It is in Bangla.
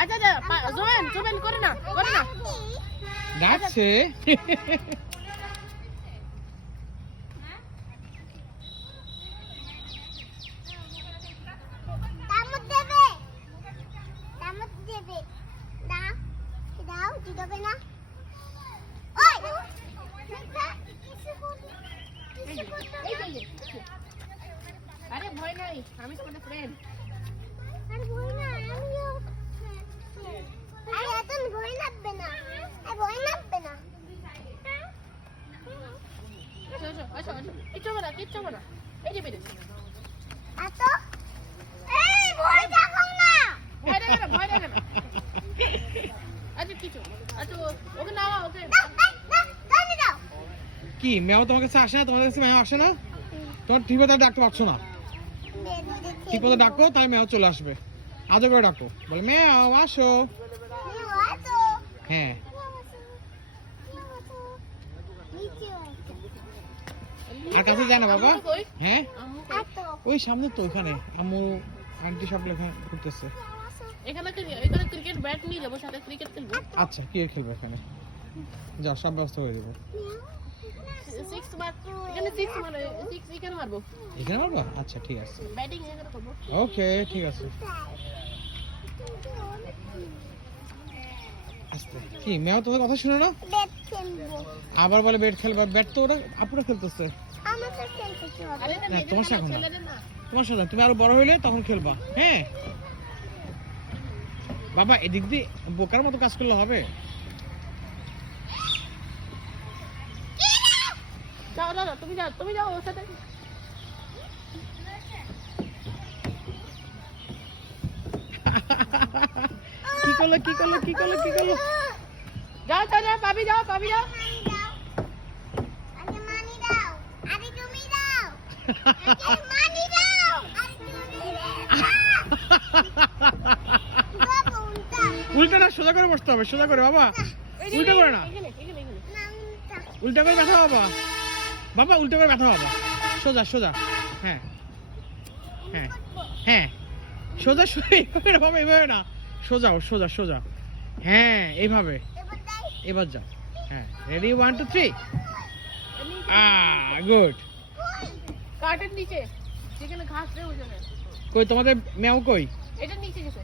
আচ্ছা আচ্ছা জোয়েন জোয়েন করে না ডাকছে আরে ভয় নাই আমি তোমাদের ফ্রেন্ড আরে ভয় না আমিও আরে এখন ভয় লাগবে না ভয় লাগবে না আচ্ছা কিচ্ছু হবে না এই যে বেরিয়ে এত এই ভয় দেখো না ভয় লাগে না আচ্ছা কিছু আচ্ছা ওকে নাও ওকে দাও কি মেও তোমার কাছে আসে না? তোমার কাছে মেও আসে না? তোমার ঠিক মতো ডাকতে পারছো না। ঠিক মতো ডাকো তাই মেও চলে আসবে। আদর করে ডাকো, বলে মেও আসো। হ্যাঁ আর কাছে যায় না বাবা? হ্যাঁ ওই সামনে তো ওইখানে আম্মু আন্টি সব লেখা করতেছে। এখানে ক্রিকেট ব্যাট নিয়ে যাবো, সাথে ক্রিকেট খেলবো। আচ্ছা কি খেলবো এখানে? যাও সব ব্যবস্থা করে দেবো। এখানে মারবো। এখানে মারবো? আচ্ছা ঠিক আছে, ব্যাটিং এখানে করবো। ওকে ঠিক আছে। আস্তে কি মেও তোমার কথা শুনে না? ব্যাট খেলবো আবার বলে ব্যাট খেলবা। ব্যাট তো ওরা আপুরা খেলতেছে। আমাকে খেলতে হবে আরে না তোমার সাথে এখন না, ছেলেদের না। তোমার সাথে তুমি আরো বড় হইলে তখন খেলবা। হ্যাঁ বাবা এদিক দিয়ে বোকার মতো কাজ করলে হবে? যাও তুমি যাও ওর সাথে। কি করলো? যাও পাবি যাও আগে মানি দাও আগে তুমি দাও আগে মানি দাও আগে তুমি দাও উল্টা না, সোজা করে বসতে হবে। সোজা করে বাবা, উল্টা করে না, এখানে উল্টা করে ব্যথা বাবা। বাবা উল্টা করে ব্যথা বাবা। সোজা হ্যাঁ সোজা এইভাবে না বাবা, এইভাবে না, সোজা হ্যাঁ এইভাবে। এবার যাও। হ্যাঁ রেডি 1 2 3 গুড। কাটের নিচে যেখানে ঘাস রে ওই জায়গায়। কই তোমাদের মেও কই? এটা নিচে গেছে।